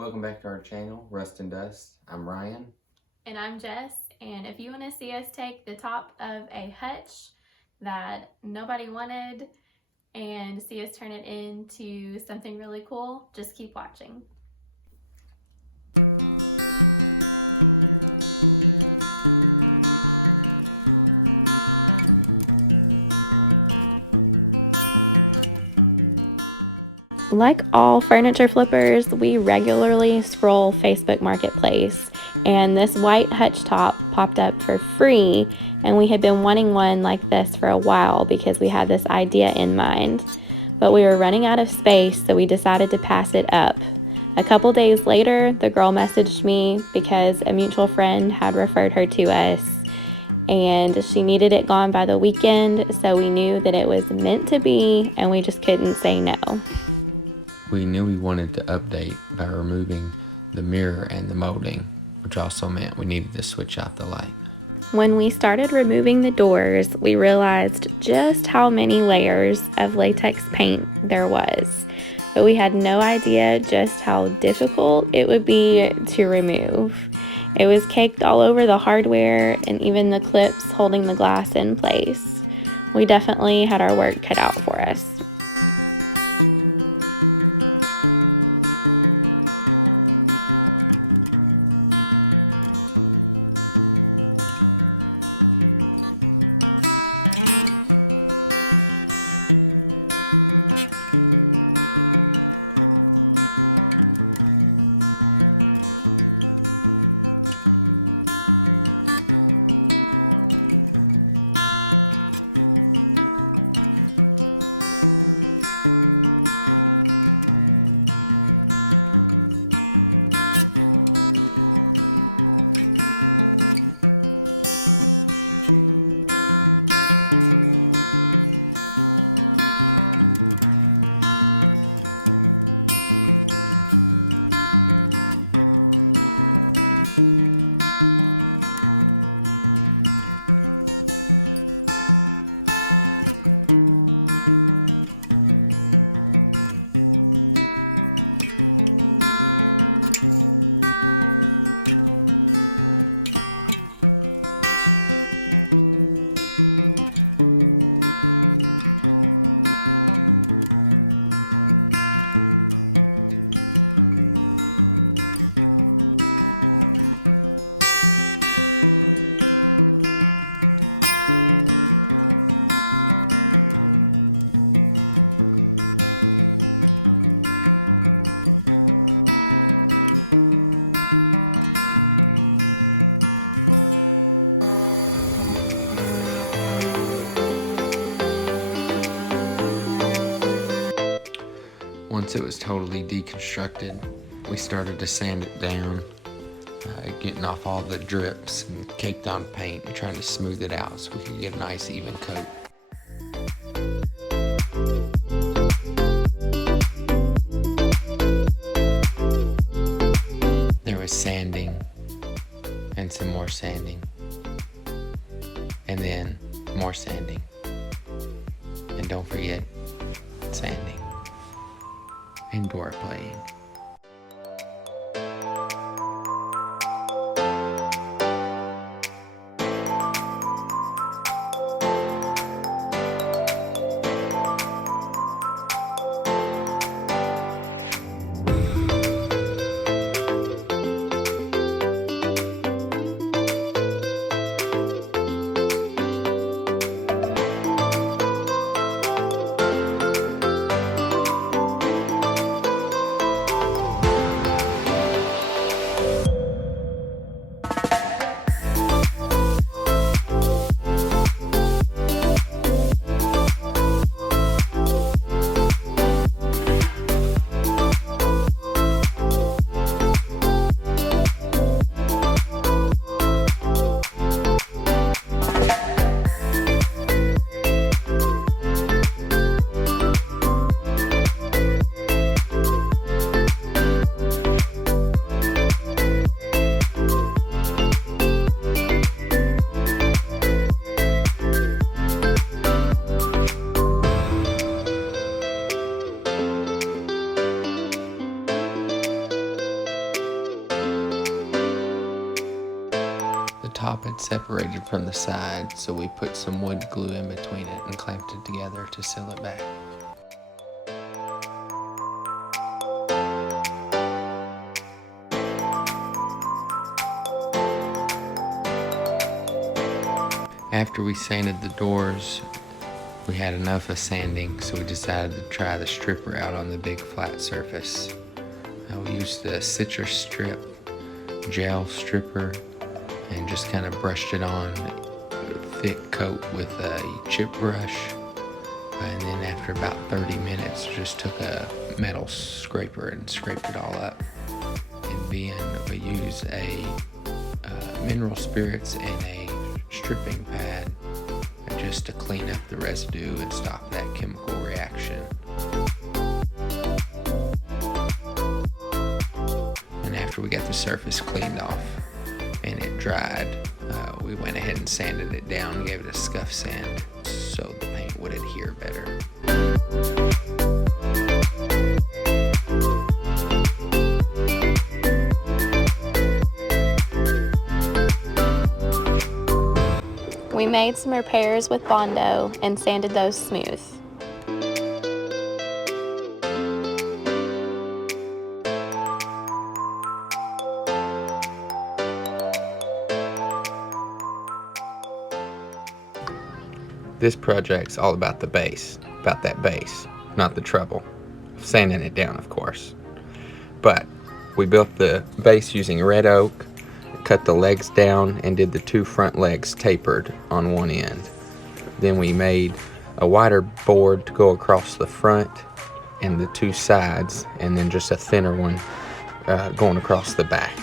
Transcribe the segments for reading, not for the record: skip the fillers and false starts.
Welcome back to our channel, Rust and Dust. I'm Ryan. And I'm Jess, and if you want to see us take the top of a hutch that nobody wanted and see us turn it into something really cool, just keep watching. Like all furniture flippers, we regularly scroll Facebook Marketplace, and this white hutch top popped up for free, and we had been wanting one like this for a while because we had this idea in mind. But we were running out of space, so we decided to pass it up. A couple days later, the girl messaged me because a mutual friend had referred her to us, and she needed it gone by the weekend, so we knew that it was meant to be, and we just couldn't say no. We knew we wanted to update by removing the mirror and the molding, which also meant we needed to switch out the light. When we started removing the doors, we realized just how many layers of latex paint there was, but we had no idea just how difficult it would be to remove. It was caked all over the hardware and even the clips holding the glass in place. We definitely had our work cut out for us. Once it was totally deconstructed, we started to sand it down, getting off all the drips and caked on paint and trying to smooth it out so we could get a nice even coat. There was sanding and some more sanding, and then more sanding, and don't forget sanding and door playing. top had separated from the side, so we put some wood glue in between it and clamped it together to seal it back. After we sanded the doors, we had enough of sanding, so we decided to try the stripper out on the big flat surface. We used the citrus strip gel stripper and just kind of brushed it on a thick coat with a chip brush. And then after about 30 minutes, just took a metal scraper and scraped it all up. And then we used a mineral spirits and a stripping pad just to clean up the residue and stop that chemical reaction. And after we got the surface cleaned off and it dried, we went ahead and sanded it down and gave it a scuff sand so the paint would adhere better. We made some repairs with Bondo and sanded those smooth. This project's all about the base, about that base, not the trouble. Sanding it down, of course. But we built the base using red oak, cut the legs down, and did the two front legs tapered on one end. Then we made a wider board to go across the front and the two sides, and then just a thinner one going across the back.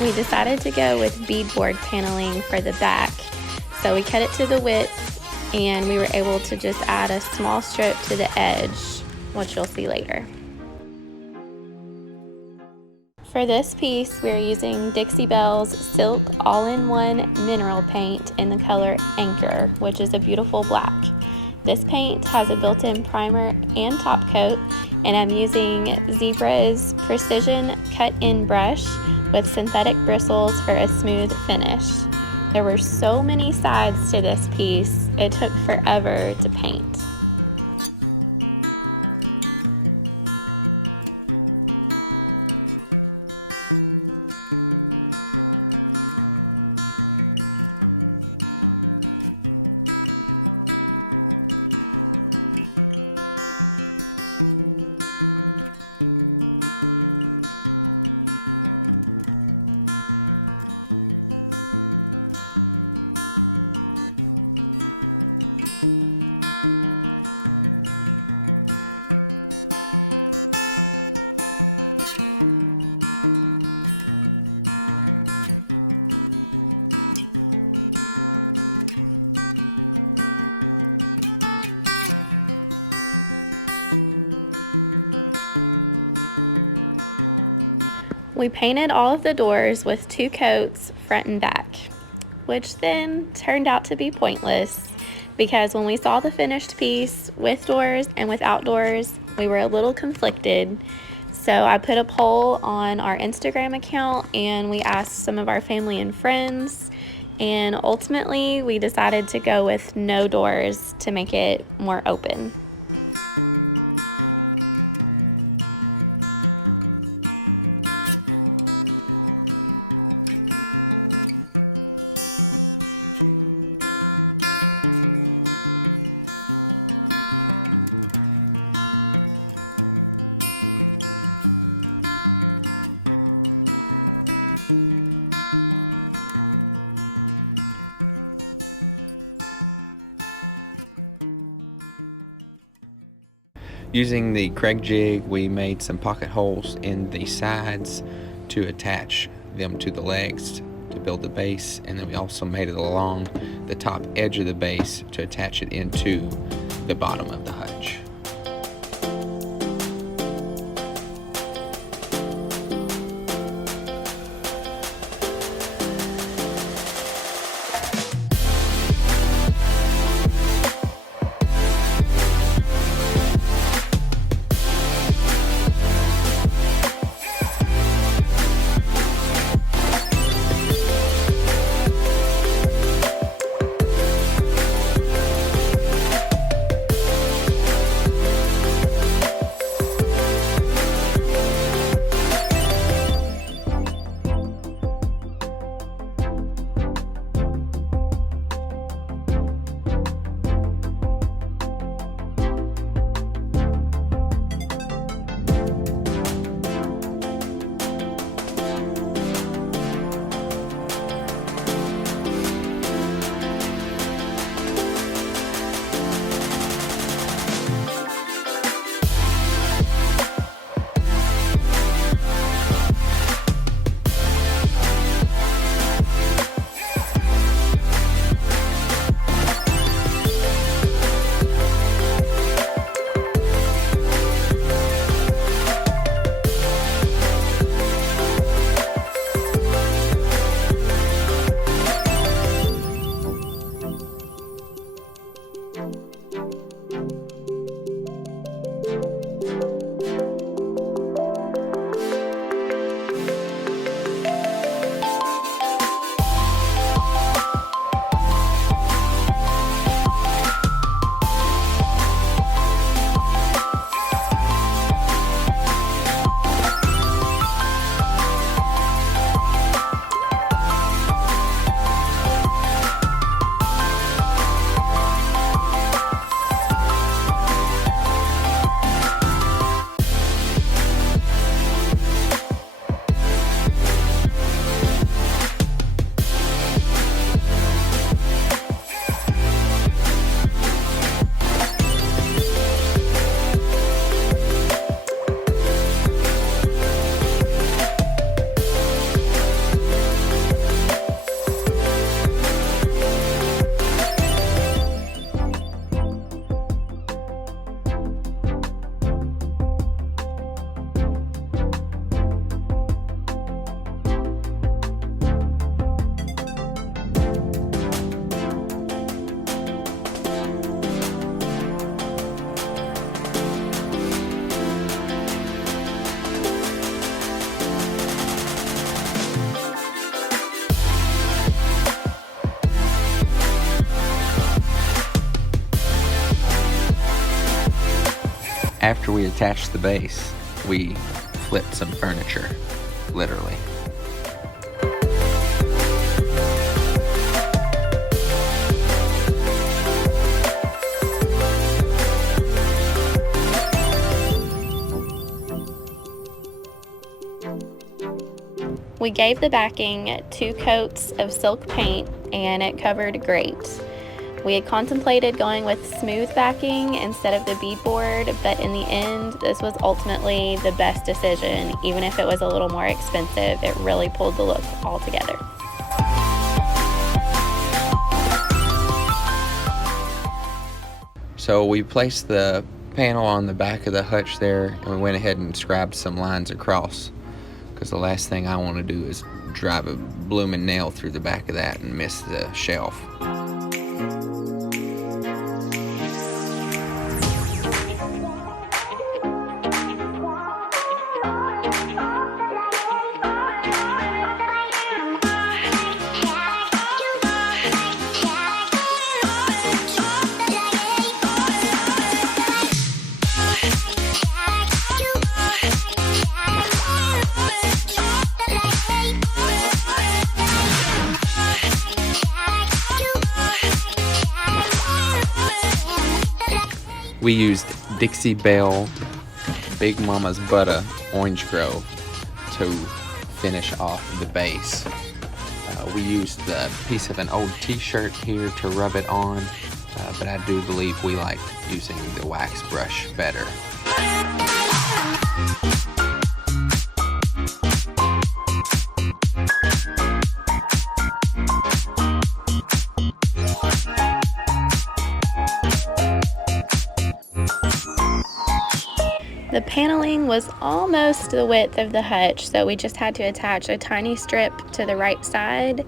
We decided to go with beadboard paneling for the back. So we cut it to the width and we were able to just add a small strip to the edge, which you'll see later. For this piece, we're using Dixie Belle's Silk All-in-One Mineral Paint in the color Anchor, which is a beautiful black. This paint has a built-in primer and top coat, and I'm using Zebra's Precision Cut-In Brush with synthetic bristles for a smooth finish. There were so many sides to this piece, it took forever to paint. We painted all of the doors with 2 coats front and back, which then turned out to be pointless because when we saw the finished piece with doors and without doors, we were a little conflicted. So I put a poll on our Instagram account and we asked some of our family and friends, and ultimately we decided to go with no doors to make it more open. Using the Craig jig, we made some pocket holes in the sides to attach them to the legs to build the base, and then we also made it along the top edge of the base to attach it into the bottom of the hutch. After we attached the base, we flipped some furniture, literally. We gave the backing 2 coats of silk paint and it covered great. We had contemplated going with smooth backing instead of the beadboard, but in the end, this was ultimately the best decision. Even if it was a little more expensive, it really pulled the look all together. So we placed the panel on the back of the hutch there, and we went ahead and scribed some lines across, because the last thing I want to do is drive a blooming nail through the back of that and miss the shelf. We used Dixie Belle Big Mama's Butter Orange Grove to finish off the base. We used the piece of an old t-shirt here to rub it on, but I do believe we liked using the wax brush better. The paneling was almost the width of the hutch, so we just had to attach a tiny strip to the right side,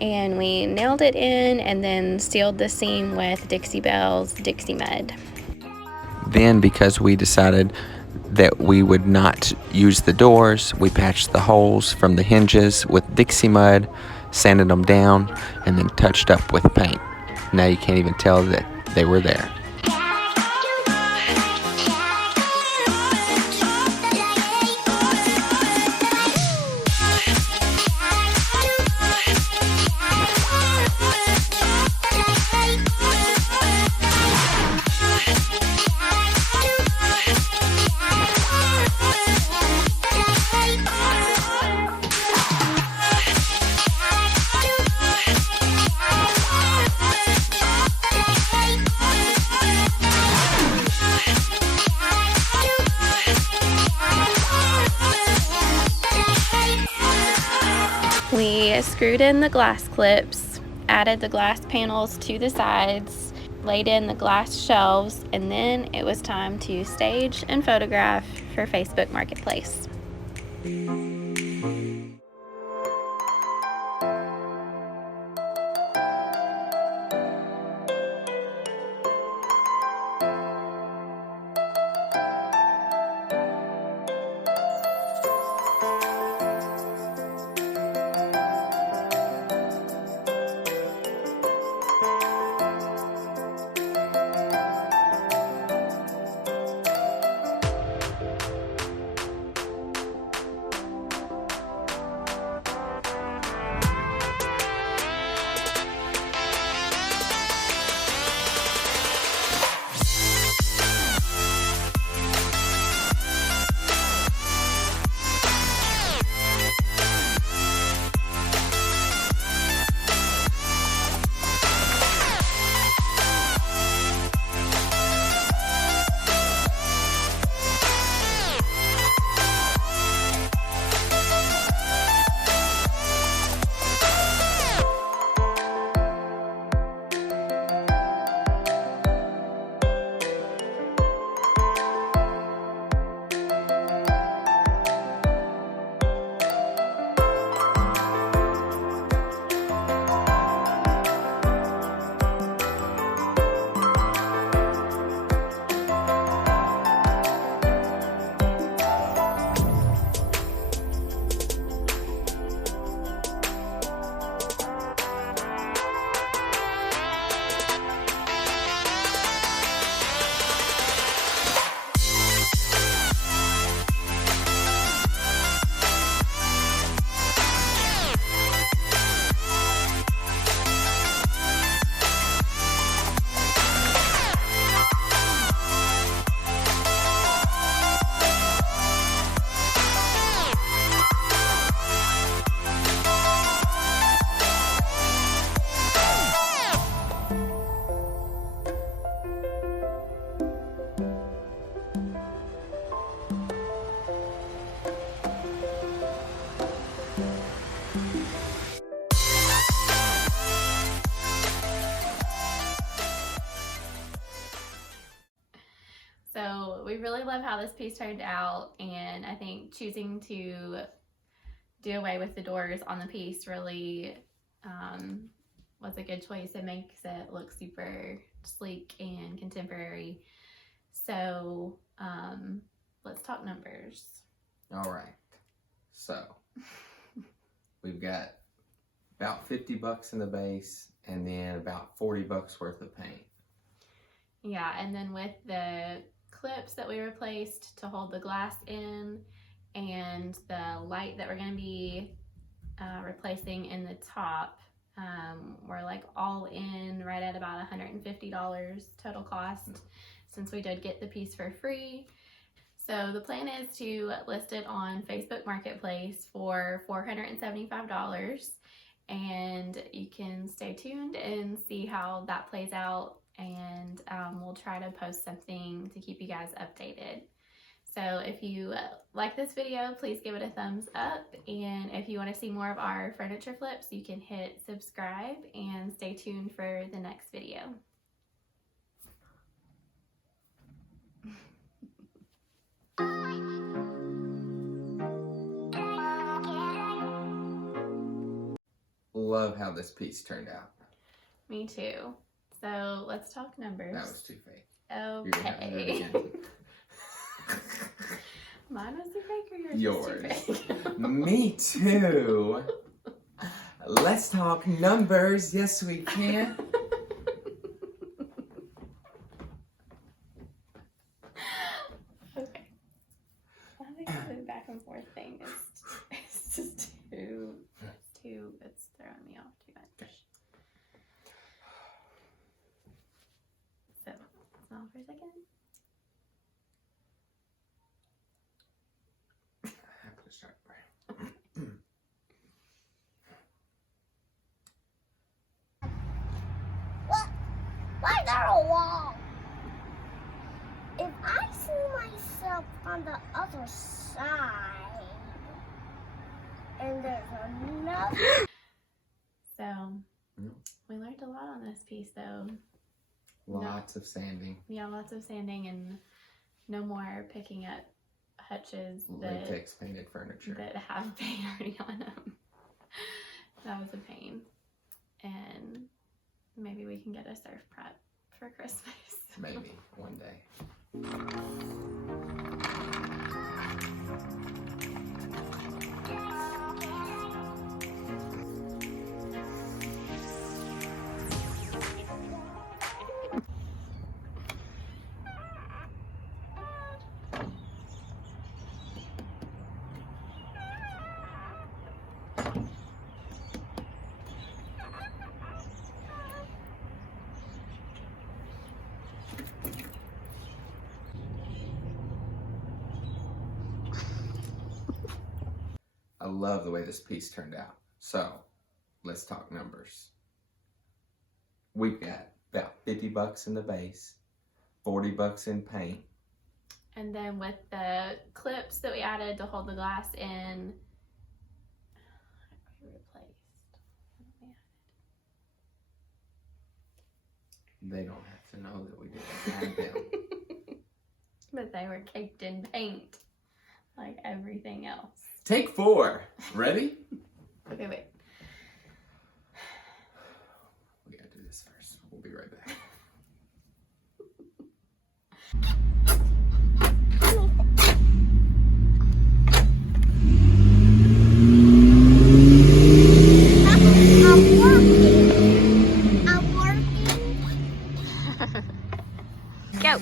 and we nailed it in and then sealed the seam with Dixie Belle's Dixie Mud. Then, because we decided that we would not use the doors, we patched the holes from the hinges with Dixie Mud, sanded them down, and then touched up with paint. Now you can't even tell that they were there. We screwed in the glass clips, added the glass panels to the sides, laid in the glass shelves, and then it was time to stage and photograph for Facebook Marketplace. So we really love how this piece turned out, and I think choosing to do away with the doors on the piece really was a good choice. It makes it look super sleek and contemporary. So let's talk numbers. All right. So we've got about $50 in the base and then about $40 worth of paint. Yeah, and then with the clips that we replaced to hold the glass in and the light that we're going to be replacing in the top, we're like all in right at about $150 total cost, since we did get the piece for free. So the plan is to list it on Facebook Marketplace for $475, and you can stay tuned and see how that plays out, and we'll try to post something to keep you guys updated. So if you like this video, please give it a thumbs up, and if you want to see more of our furniture flips, you can hit subscribe and stay tuned for the next video. Love how this piece turned out. Me too. So let's talk numbers. That was too fake. Okay. You're gonna have to do it again. Mine was too fake or yours? Yours. Too fake? Me too. Let's talk numbers. Yes, we can. Okay. I think the back and forth thing is just it's throwing me off too much. So, smile for a second. I have to start. What? Why there a wall? If I see myself on the other side, and there's another. So, we learned a lot on this piece though. Lots of sanding. Yeah, lots of sanding, and no more picking up Hutch's Latex painted furniture. that have paint already on them. That was a pain. And maybe we can get a surf prep for Christmas. Maybe one day. I love the way this piece turned out. So, let's talk numbers. We've got about $50 in the base, $40 in paint. And then with the clips that we added to hold the glass in, we replaced. They don't have to know that we didn't add them. But they were caked in paint, like everything else. Take 4. Ready? Okay, wait. We gotta do this first. We'll be right back. I'm working. Go!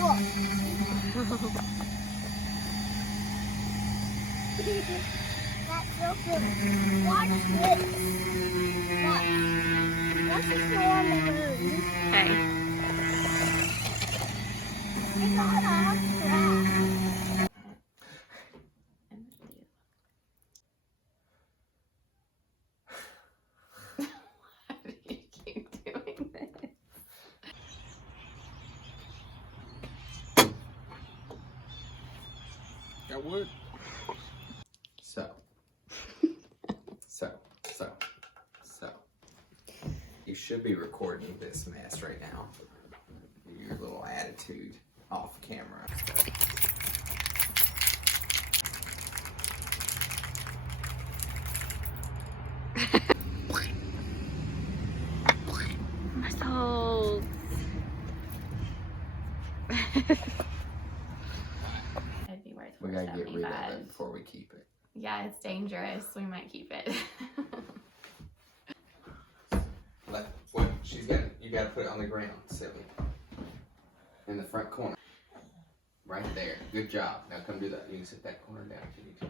Look. That's so cool. Watch this. Watch the floor on the room. Okay. Why do you keep doing this? Got wood? So. You should be recording this mess right now. Your little attitude off camera. It'd be worth We gotta get rid of $4.75. it before we keep it. Yeah, it's dangerous. We might keep it. What she's got, you gotta put it on the ground, silly. In the front corner. Right there. Good job. Now come do that. You can sit that corner down if you need to.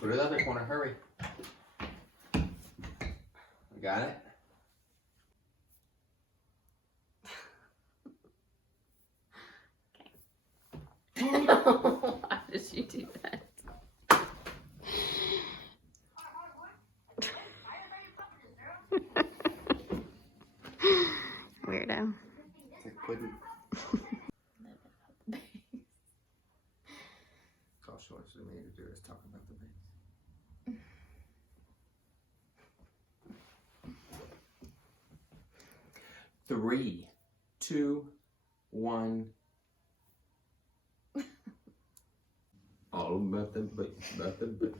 Go to the other corner, hurry. Got it? Why did you do that? Weirdo. It's like pudding. All she wants me to do is talk about the base. 3, 2, 1. All about the base, about the base.